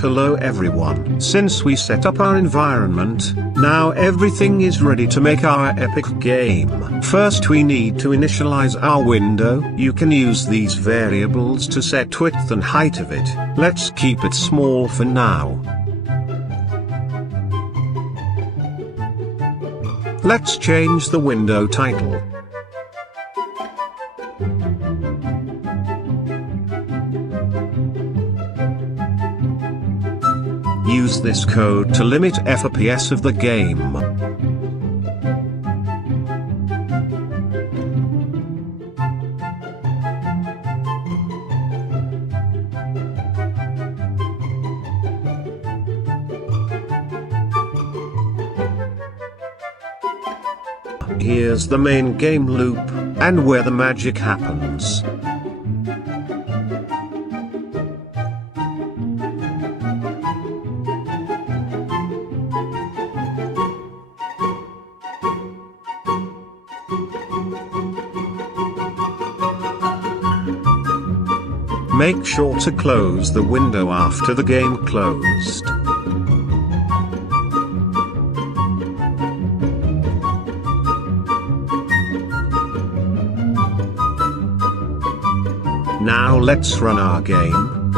Hello everyone. Since we set up our environment, now everything is ready to make our epic game. First we need to initialize our window. You can use these variables to set width and height of it. Let's keep it small for now. Let's change the window title. Use this code to limit FPS of the game. Here's the main game loop, and where the magic happens. Make sure to close the window after the game closed. Now let's run our game.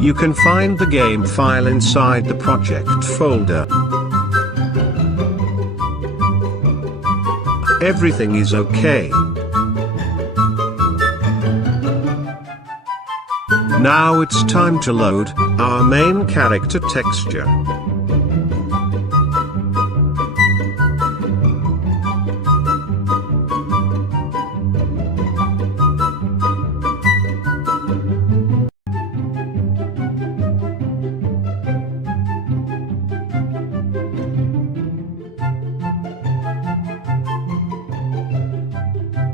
You can find the game file inside the project folder. Everything is okay. Now it's time to load our main character texture.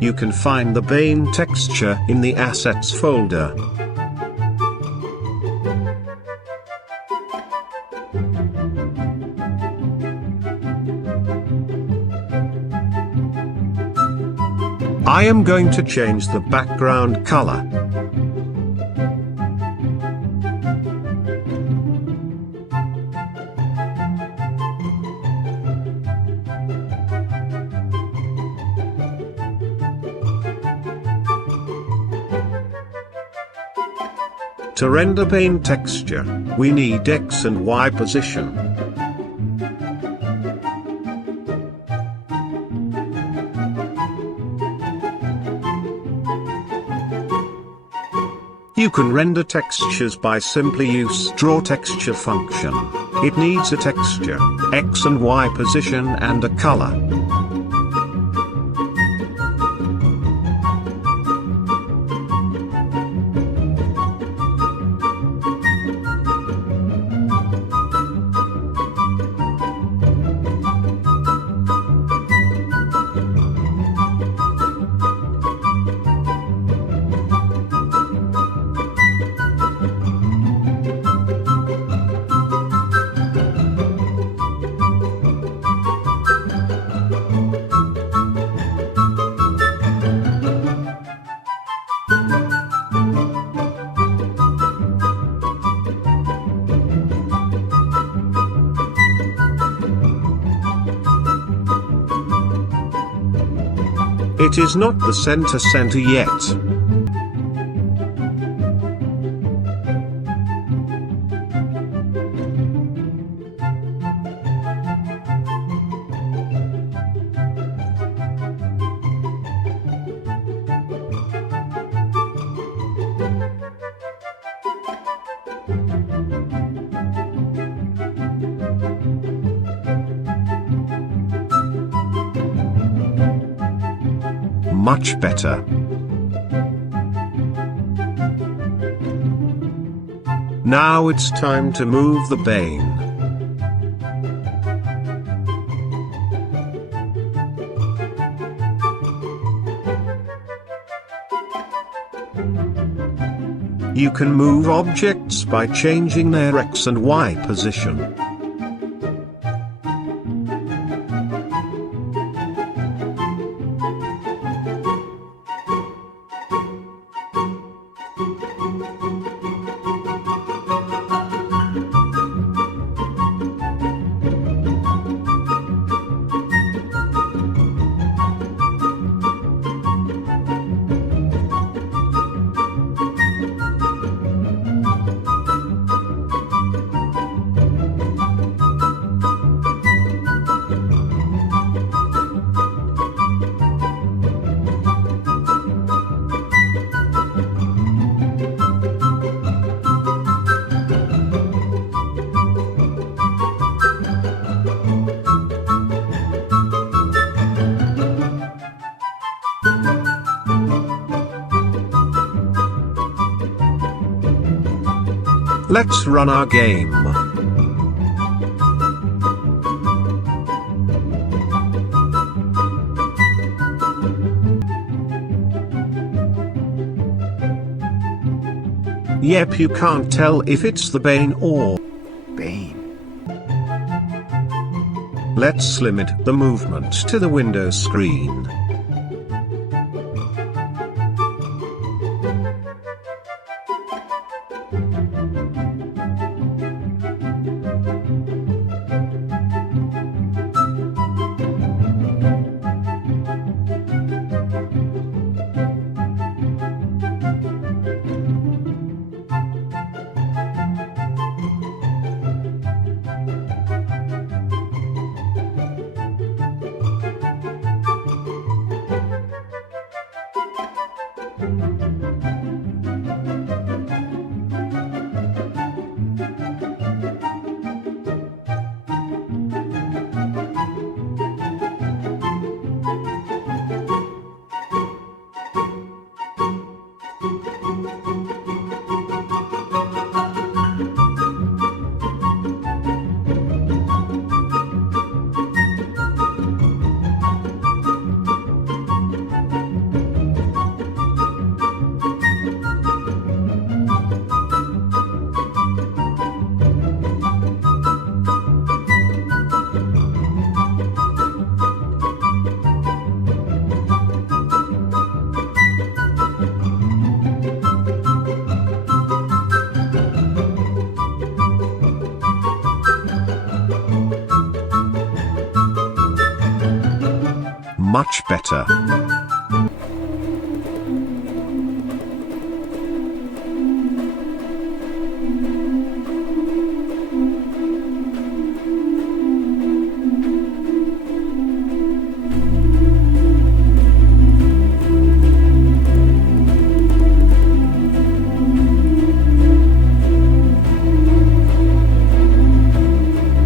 You can find the Bane texture in the Assets folder. I am going to change the background color. To render Bane texture, we need X and Y position. You can render textures by simply use draw texture function. It needs a texture, X and Y position and a color. It is not the center yet. Much better. Now it's time to move the Bane. You can move objects by changing their X and Y position. Let's run our game. Yep, you can't tell if it's the Bane or Bane. Let's limit the movement to the Windows screen. Much better.